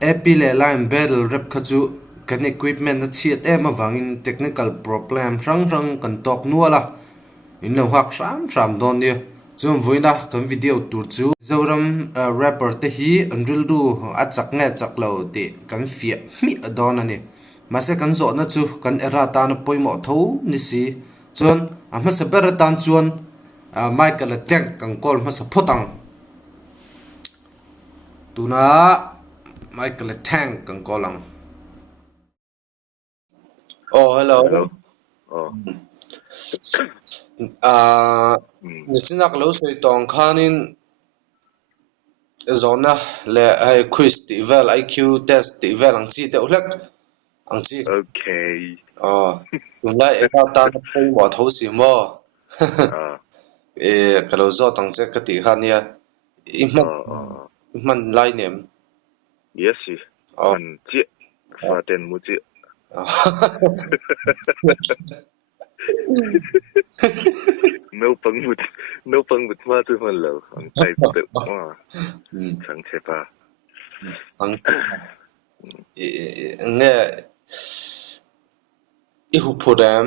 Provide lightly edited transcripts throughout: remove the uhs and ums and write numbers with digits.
Epile line battle rep khachu kan equipment na chiat ema wangin technical problem rang kan tok nuala in lo hak ram don dia zum voina kan video tur chu zoram rapper te hi anril du achak nge chak lo ti kan fia mi adon ani mase kan zo na chu kan era ta na poimo tho ni si chon ama sa ber tan chuan Mykal tank kan kol ma sa photang tuna Mykal tank kan kolang oh hello Hello. Oh. Nisinak lo say tong khanin zona le ai quiz ti vel IQ test ti vel ang chi te ulak ang chi Okay. tun lai era ta na poi mo tho si mo Ah. kalo zo tang che ka ti khania man lai nem Yes. Man chi. Faten mu chi. No pang mut ma tu man lo. Ang tai tu ma. Chang che pa. Ang nge I hu podam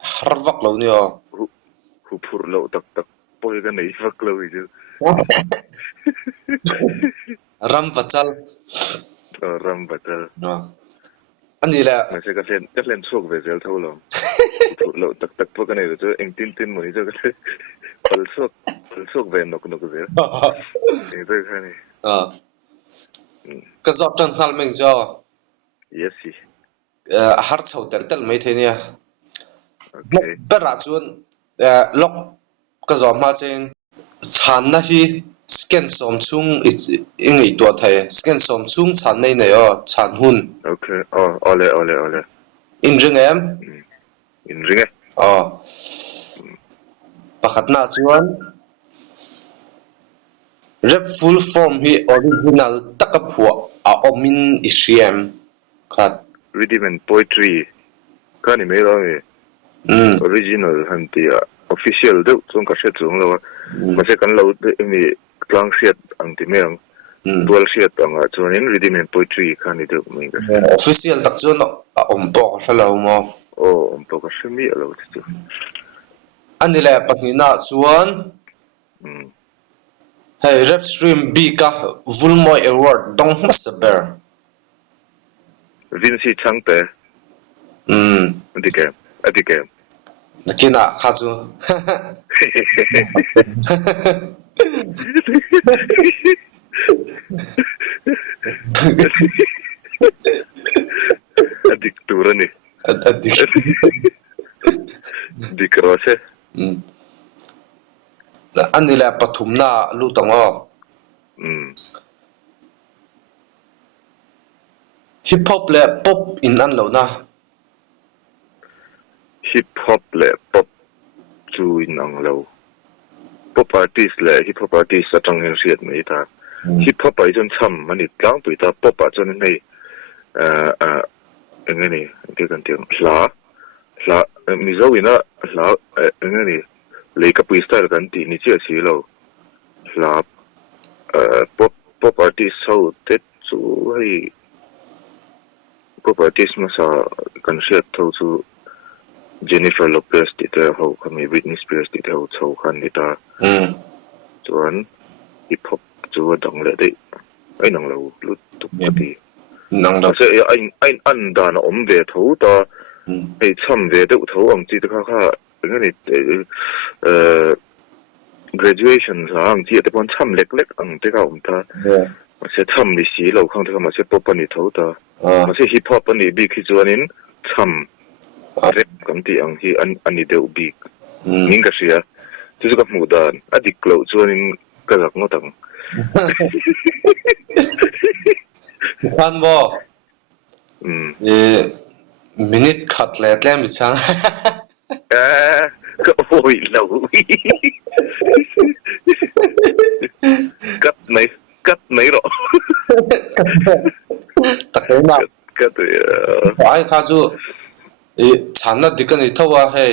harvak lo ni o Hu phur lo tak poi ga nei fak lo ju. ram patal Ram batal. ani la Ma se ka len sok ve zel tho lo. Phur lo tak po ga nei ju eng tin mo ni ju ga pal sok ve nok zel. Ni tu kha ni. ka job tan hal meng jo Yes. har chho tel mai the nia Okay. bera chuan lok ka zo ma chen chan na hi scan som chung ingi to thai scan som chung chan nei nei o chan hun Okay. Oh, ole. in ring em In ringe. pakhat na chuan rep full form hi original takapua a omin isiam khat Rhythm and poetry. Kani me lo me. Original hantia. Official do chung ka set chung lo. Ma se kan lo mi klang set ang ti meng. Dual set ang chuanin rhythm and poetry kani do me ka. official tak chuan a om to ka salo mo Oh, to ka semi lo chu. ani le pahnina chuan hey rep stream b ka vulmoi award dong masaber Vinci changte. Adike. nakina khachu Adik turani. adik Dikrose. ani le pathumna lu tango hip hop le pop in an lo na Hip hop le pop chu in ang lo. Pop artist le hip hop artist sa tang hen siat mai ta. Hip hop ai jon cham mani tlang pui ta pop a jon nei ngani ke kan tiang la mi zo ina la ngani le ka pui style kan ti ni che si lo. La pop artist so tet chu hai pop artist ma sa kan siat tho chu Jennifer Lopez ti te ho kami Britney Spears ti te ho chho khan ni ta chuan hip hop chu dang le dei ai nang lo lut tu ti nang lo se ai an da na om ve tho ta ai cham ve de tho ang chi ta kha ngani graduation sa ang chi te pon cham lek ang te ka om ta se cham ni si lo khang ta ma se pop ni tho ta ma se hip hop ni bi khi chuanin cham rep kam ti ang hi ani deu bi ning ka sia chu ka mu dan adik lo chuanin ka gak ngo tang kan bo minute khat le tlem chang ka oi lo kat nei ro takena kat ai kha chu channa dikani thawa he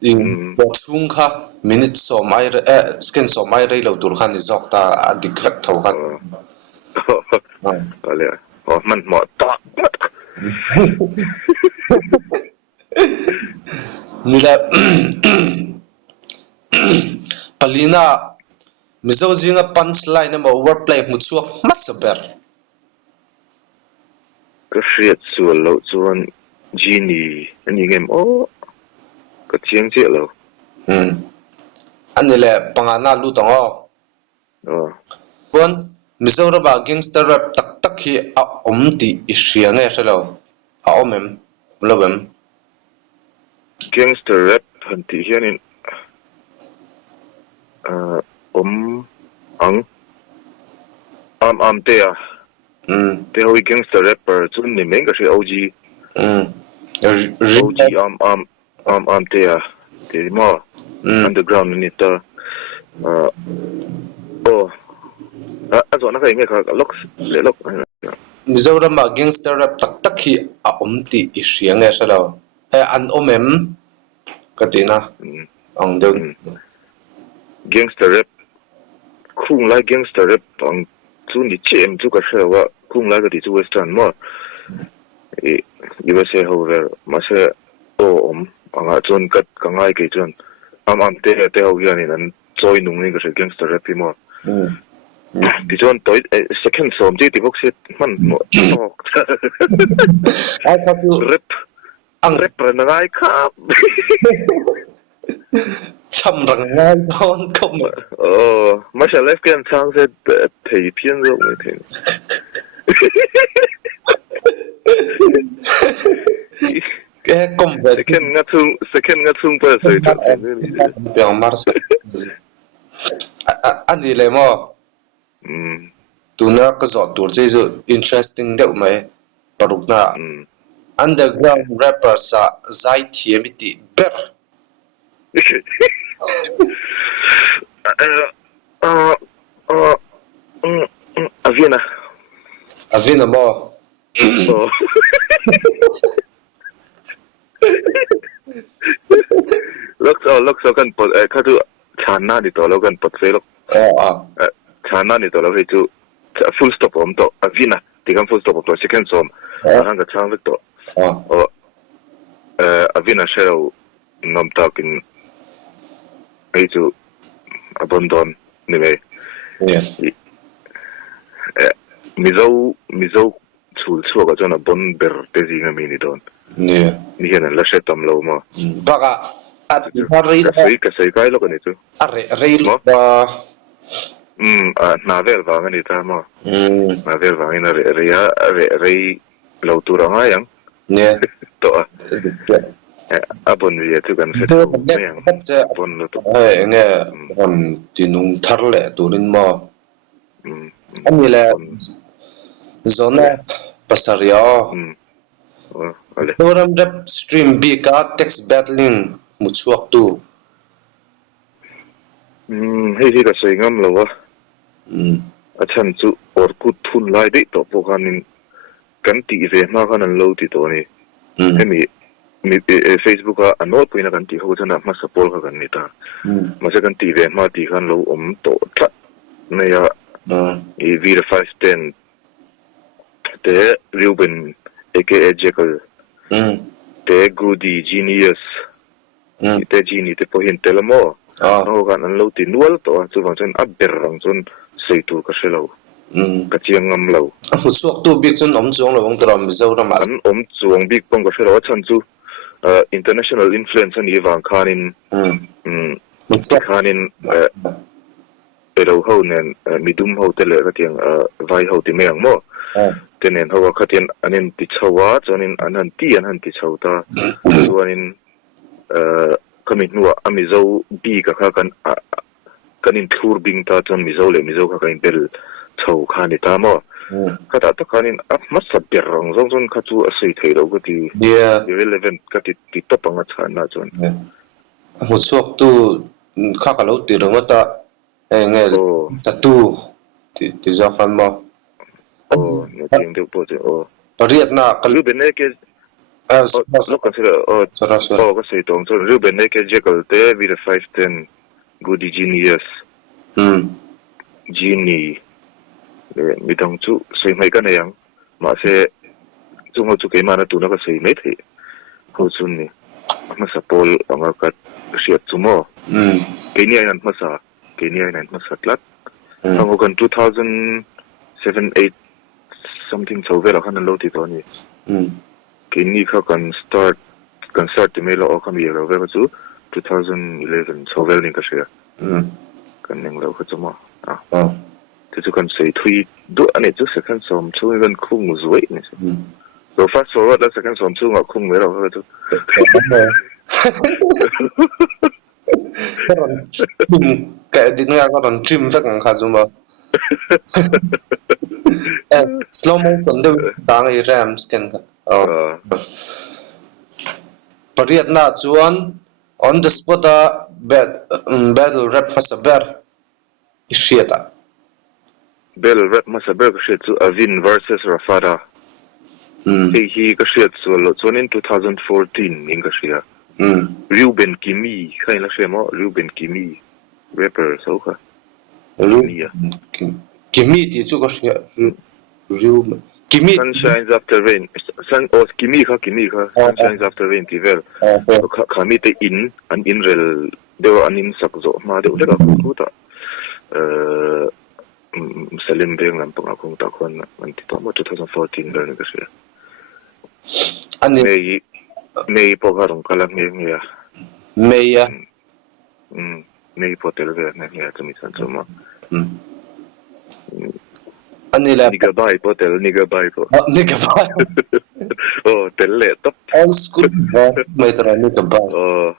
in chung kha minute so mai scan so mai rei lo tur khan ni jok ta dikrak thaw khan เลยอ๋อมันเหมาะต่อนี่แหละปลีน่ามิโซจิงa punchline นะมา overplay มุดชัวมัดสเปอร์ก็เสียส่วนเราส่วนจีนี่อันนี้เงี้ยโอ้ก็เชียงเจ้าเราอันนี้แหละปังอานาลูตองอ๋อคนมิโซระบา gangster rap ตักที่อมตีอิเสียงเนี่ยใช่แล้วอมเอ็มรู้ไหม gangster rap พันที่เฮียนี่อังเตียเตียวิ gangster rapper จุนนี่มันก็คือ OG OG เตียที่มั่ว underground นี่ตัวโอ้อันส่วนนั้นก็ยังไงครับล็อกเลยล็อกมิโซรัมว่า gangster rap ตักที่อมตีอิเสียงเนี่ยใช่แล้วอันอมเอ็มก็ตีนะอังเดิน gangster rap คุ้งไล่ gangster rap อังจุนนี่เชื่อมจุกเชื่อว่าคุ้งไล่ก็ที่จุ western มั่วUSA เขาเวลมาเชื่อโอ้อังจุนก็กังไงกี่จุนเตะเขาเกี่ยนี่นั้นจอยนุ่งนี่ก็คือ gangster rap มั่วที่จุนตัวsecond song ที่พวกเสียมันมั่วไอ้ครับrap อัง rap เป็นไงครับทำรังงานตอนก็มาไม่ใช่เล่นเกมช่างเสร็จถีบเพี้ยนลงไม่ถึงแกก็ไม่ได้second งัดทุ่งไปใส่ตัวเดี๋ยวมาสิอันนี้เลยมั้งตัวนี้ก็จะตัวที่จะ interesting เดี๋ยวไหมปรุกน่ะ underground rapper ซะใจเทียมติเบอร์Avina mo look so kan pot kadu chana di to lo kan pot se lo chana di to lo he chu full stop om to Avina ti kan full stop to second som han ga chang to Avina shell nom talking ai chu abandon ni me yes mizo chu ga chona bon ber te zinga mini don yeah ni hena la shetam lo ma baka at sai kai lo kan chu re ba na vel va ngani ta ma na vel va ina re lo tu ra nga yang yeah to abon vi tu kan se to yang bon lo to nge bon tinung thar le turin ma anh như là zona pasaria program rap stream bi ka text battling một suộc tu hi ka sei ngam lo wa achan chu or ku thun lai dei to pokanin kan ti ve ma kan lo ti to ni mi Facebook a anol puina kan ti ho chana ma support ka kan ni ta ma se kan ti ve ma ti kan lo to tha ne ya Vira 510 te Ruben aka Jekyll te Goody Genius te Genie te pohin telamo no kan an lo ti nual to chu wang chen aber rang chun seitu ka selo ka chiang ngam lo fu suak tu big chun om chuang lo wang tram zo ram an om chuang big pong ka selo chan chu international influence ani wang khanin khanin pero ho nen midum ho tele ka tiang vai ho ti meang mo tenen ho ka tian anen ti chawa chonin anan ti chawta chuanin kamit nuwa amizo bi ka kha kan kanin thur bing ta chon mizo ka kain bel chaw khani ta mo ka ta to kanin masa ber rong zong zong ka chu asei thei lo ka ti irrelevant ka ti to panga chana chon mo suak tu kha ka lo ti rong ta nghe tattoo thì do fan mo nó tiếng được bao giờ riết na kalau benar ke lo consider cái sự tông so kalau benar ke Jekyll te Vira 510 Goody Genius Genie mi dong chu sei mai ka neyang ma se chung ho chu ke ma na tu na ka sei mai the ho chun ni ma sa pol anga ka riat chu mo ke ni an ma sa ke ni an ma sa tlat ho kan 2007 8 something so vera kan lo ti to ni ke ni ka kan start ti me lo ka mi lo vera chu 2011 so vera ni ka sia kan neng lo ka chu mo thì còn xây thuy đua anh ấy chút sẽ khăn xóm chung gần khung rồi nè rồi phát số là sẽ khăn xóm chung ngọc khung mấy đâu thôi chứ cái đi nghe có còn trim rất là khá zoom mà slow motion đâu đang ấy ram scan cả Pariat na chuan on the spot battle rap fast bear ishiata Battle rap masa ber ka shit to Avin versus Rafada. He ka shit so lo in 2014 in ka shia. Ruben Kimi kai la shemo Ruben Kimi rapper so ka. Kimi ti chu ka shia Ruben Kimi Sunshines After Rain. Kimi ka Sunshines After Rain ti vel. Kami te in rel deu an in sakzo ma deu ka ku ta. Salim beng lam pang akong takon nanti to mo 2014 dan kasi ani may po garong kalang niya Meya may po talaga na niya tumisan suma ani la nigabay po oh tele top old school may tara nigabay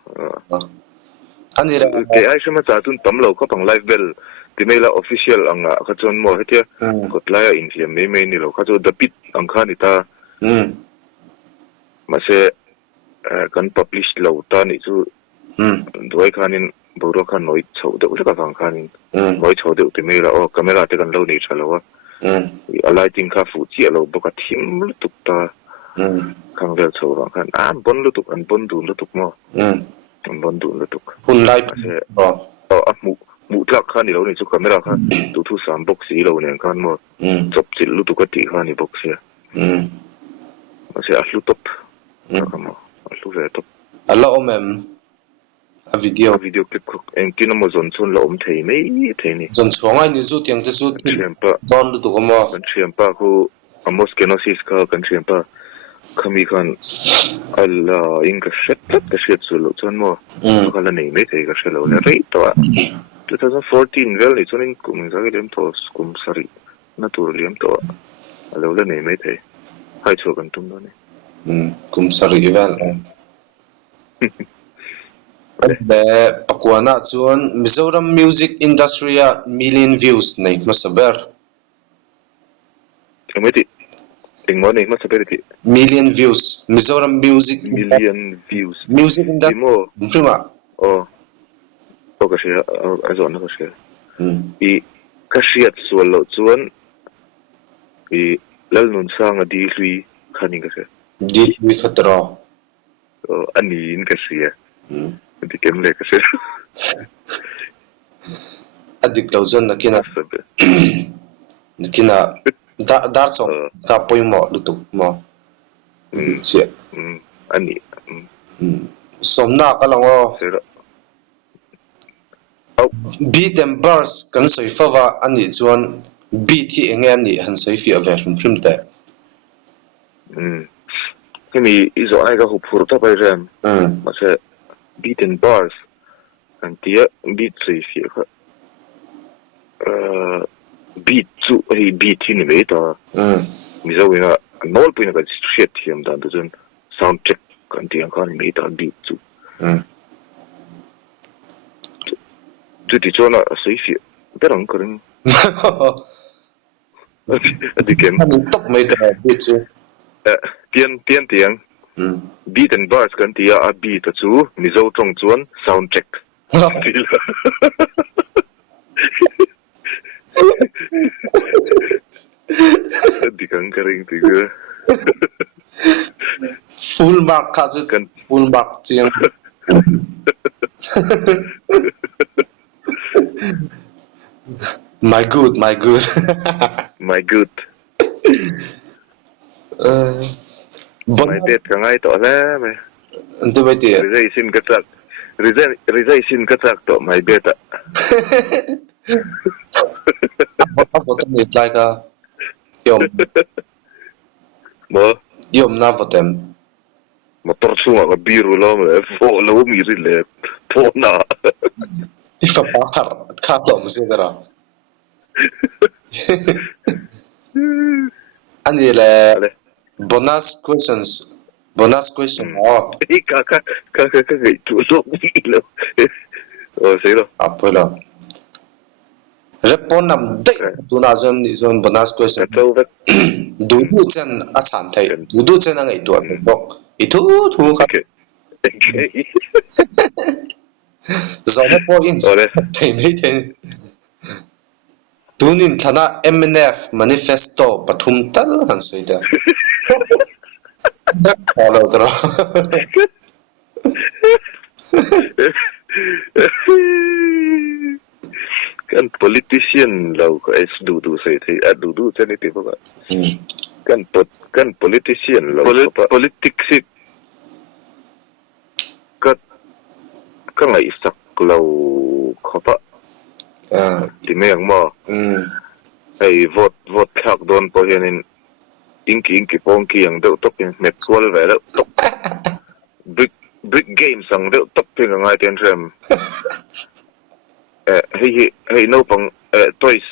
ani la kaya ay siya matatun tamlaw ko pang live bell Timela official ang kachon mo hetia kotlaya infiam may nilo kacho dapit ang kanita mase kan publish law ta ni chu duai kanin boro kan noi chau de ka kan kanin noi chau de timela o camera te kan lo ni chalo a lighting ka fu chi lo boka thim lutuk ta kan vel chau ran kan bon lutuk an bon du lutuk mo bon du lutuk hun light mu tlak khan ni lo ni chu camera khan tu sam box hi lo nen khan mo chop chil lu tu ka ti khan ni box ya se a lu top kama a lu ve top ala omem a video clip ko en kin mo zon chun lo thei mai thei ni zon chongai ni zu tiang chu chempa don lu tu ko mo kan chempa ko amos kenosis ka kan chempa kami khan alla inga shet ka shet chu lo chun mo kala nei mai thei ka shelo ne rei to 2014 vel ni chunin kum zagi lem to kum sari natur lem to alo le nei mai the hai chu kan tum no ne kum sari vel the pakwana chuan Mizoram music industry a million views nei masaber kameti tingmo nei masaber ti million views Mizoram music million views music industry prima ko sia azon ko sia I kashiat swallow chuan I lal nun sang di hlui khani ka sia di hlui khatra ani in ka sia di kem le ka sia adik lawzon nakina dar chong ka poimo lutuk mo sia ani somna kalango beat and bars kan soi fawa ani chuan beat hi engem ni han soi fi ave from te kini izo ai ga hupur ta bai ram mase beat and bars kan tia beat soi fi ka beat chu hi beat ni me ta mi zo ina nol pina ka shit hiam dan tu sound check kan tia kan me ta beat chu tu ti chona soi fi berang kering adikem top mai ta beat chu tiang beat and bars kan tia a beat chu mi zo tong chuan sound check dikang kering tiga full mark ka chu kan full mark chiang my my good ไม่เด็ดก็ง่ายต่อแล้วไหมตัวไม่ดีรีไซซินก็จักรีไซซินก็จักต่อไม่เด็ดอ่ะพอต้องมีอะไรก็ยอมยอมน่าพอเต็มมาตรช่วงกับบีรูล้อมเลยโฟแล้วมีริเลปโฟน่ะที่ฟ้าขาดหลงใช่ไหมล่ะอันนี้แหละ bonus question อ๋อก็ถูกต้องมีแล้วโอ้เสียแล้วอ่ะไปแล้วrespond นำได้ตัวน่าจะนี่ส่วน bonus question ดูเช่นอาจารย์ไทยดูเช่นอะไรตัวนึงบอกอีทูครับเราไม่พออินใช่ไม่ใช่ดูนี่ท่านะ MNF manifesto ปฐุมตัลหันสุดเด้อพอแล้วครับกัน politician เราก็ไอ้ดูใส่ที่ดูเช่นนี้ที่พวกกัน politician เรา politics ก็ไงสักเราเขาปะที่ไม่ยังมอไอ้vote ขักโดนพอเห็นอิงกี้ปองกี้ยังเดือดตบยังเม็ดกวลไปแล้วตบ big game สั่งเดือดตบเพียงไงเต็มเต็มให้โนปังtoys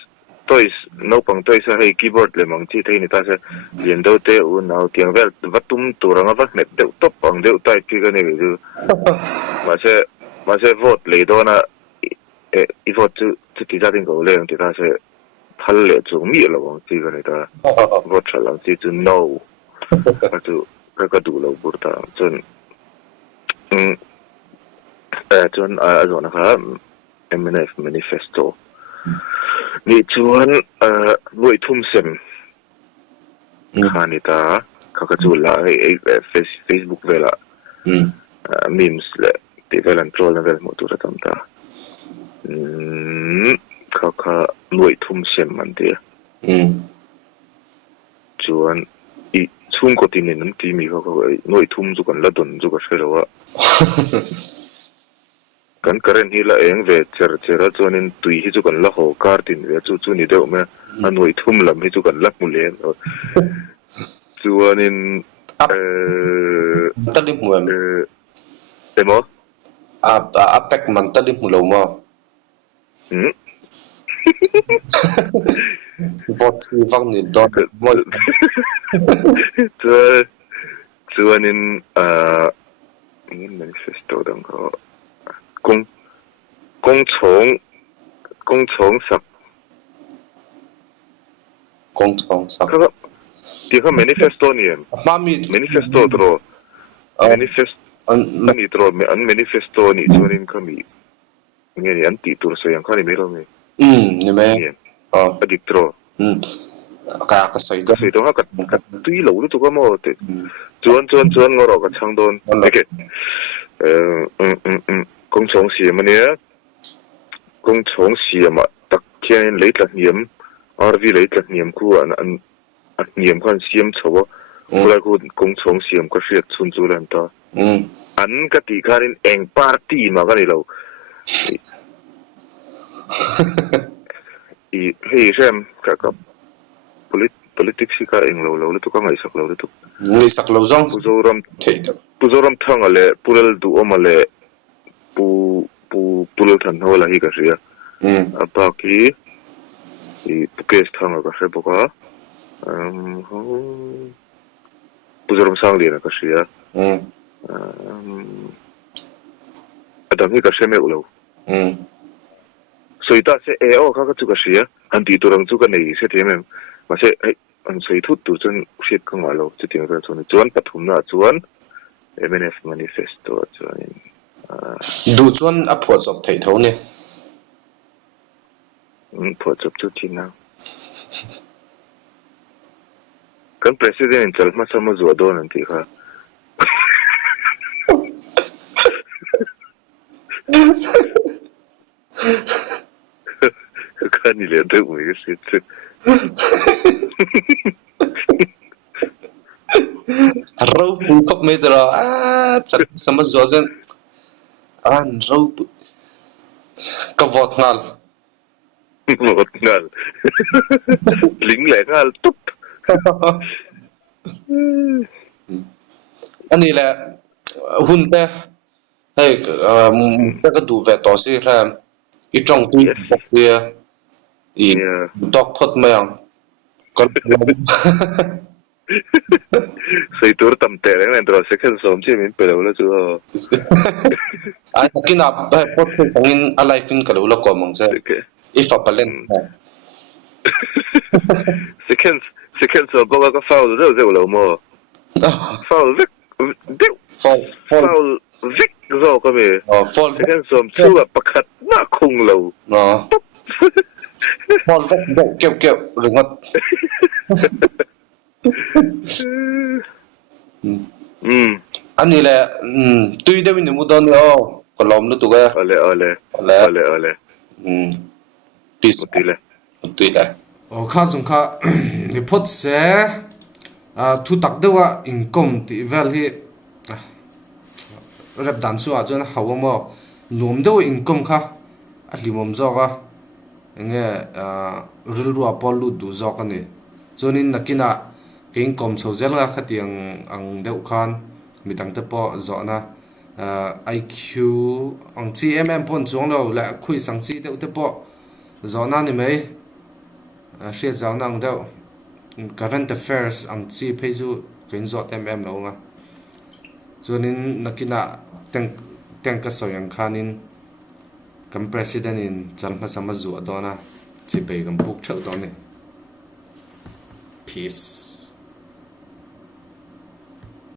โนปัง toys ให้ keyboard เลยมังที่ที่นี่ตาเสียเรียนเดือดเตอุนเอาเตียงเวลวัดตุ้มตัวรังวัดเม็ดเดือดตบปังเดือดใต้พี่กันนี่ก็มาเช่ vote เลยตัวน่ะอี vote ที่ที่จะถึงเขาเลยที่ตาเสียพันเลยจูมีแล้วบางทีก็นี่ตา vote หลังที่จู no ก็ดูเราบุตรจนจนนะครับ MNF manifesto นี่ชวนรวยทุ่มเซมฮานิตาเขาก็จูละไอ้ Facebook เวลาmemes เลยที่เวลาโทรแล้วเวลาหมดตัวทำตาเขารวยทุ่มเซมมันเดียชวนอีชุ่มกตินี่นั่นที่มีเขารวยทุ่มจุกันละดนจุกันเชื่อว่ากันกระเรนฮีละเองเวทเจอจวนตุยฮิจุกันละหอการ์ตินเวจูนี่เดียวมั้ยอันวยทุ่มลำฮิจุกันละมุเลนจวนตัดดิบมัวเอ็มอัพแพ็กมันตัดดิบมัวลงมั้งบอทคือฟังนี่ดอทบอทจวนนี่manifesto ดังเขา工厂ศักเขาก็ที่เขา manifesto เนี่ย manifesto ตรอ manifesto อันนี้ตรออัน manifesto นี่ชวนนี่เขามีเนี่ยอันติดตัวเสียงเขานี่ไม่รู้มั้ยนี่มั้ยอดีตรอก็ใส่ตัวเขาก็ตุยหลูตัวก็มั่วแต่จวนงอรอกับช่างโดนโอเค工厂是么呢？工厂是嘛？特天来特年，RV 来特年股年看先错，后来工厂是个是存住人的。อันก็ตีการนี่เองปาร์ตี้มากันนี่เราอีเฮ้ยใช่ไหมกับ politics ก็เองเราเลยทุกคนไงสักเราเลยทุกนี่สักเราจ้องผู้โจรำทั้งอะไรผู้เล่นดูอมาเลยปูเล่นทันหัวละฮีก็เสียบางทีผู้เกสทั้งก็เสียบอกว่าผู้โจรำสร้างเรียนก็เสียแต่นี่ก็เสียไม่อุลสุดท้ายเสียเขาก็จุกเสียอันที่ตัวรังจุกันนี่เสียที่มั้งมาเสียอันสุดทุกตัวจนเสียกันมาแล้วจุดที่เราจวนปฐุมน่ะจวน MNF manifesto จวนดูจวนอัพพอร์ตจบไทยเท่าเนี่ยพอจบจุดที่นั่งกัน president จะมาสมัครตัวนั่นที่ค่ะ看你脸对我一个是 rau pu khop me dra samaj zozen an rau ka vot ngal một ngal lính lẻ ngal túp ani la hun te hey ka du ve to si ra I trong tu kia I dok phot mayang kon xây tour tầm tệ đấy này rồi sẽ khen sớm chứ mình phải đâu là chưa ai cái nào phải phot ngin alai fin ka lo ko mong se if a palen second sớm có cái foul rất là lâu mà foul vic foul vic rồi có gì second sớm chưa là bạc khát mà không lâu foul vic kêu rồi ngất anh này là tuy đây mình mua đơn nữa còn lòng nữa tụi cái ole tuy là khá dùng khá report sẽ thu tắc đâu à income thì vel hi rep dan su à cho nó hậu mà nuông đâu income khá limom zo ka nghe ril ru apol lu du zo ka ni cho nên là kina cái income số zel nga khát ang deuh khan mi tang te po zo na IQ ang chi pon chuang lo la khui sang chi deuh te po zo na ni mai share zao nang deuh current affairs ang chi phei chu kin zo lo nga cho nên nakina teng ka soyang khanin kam president in chalma sama zu adona chi pe kam puk thau don ni peace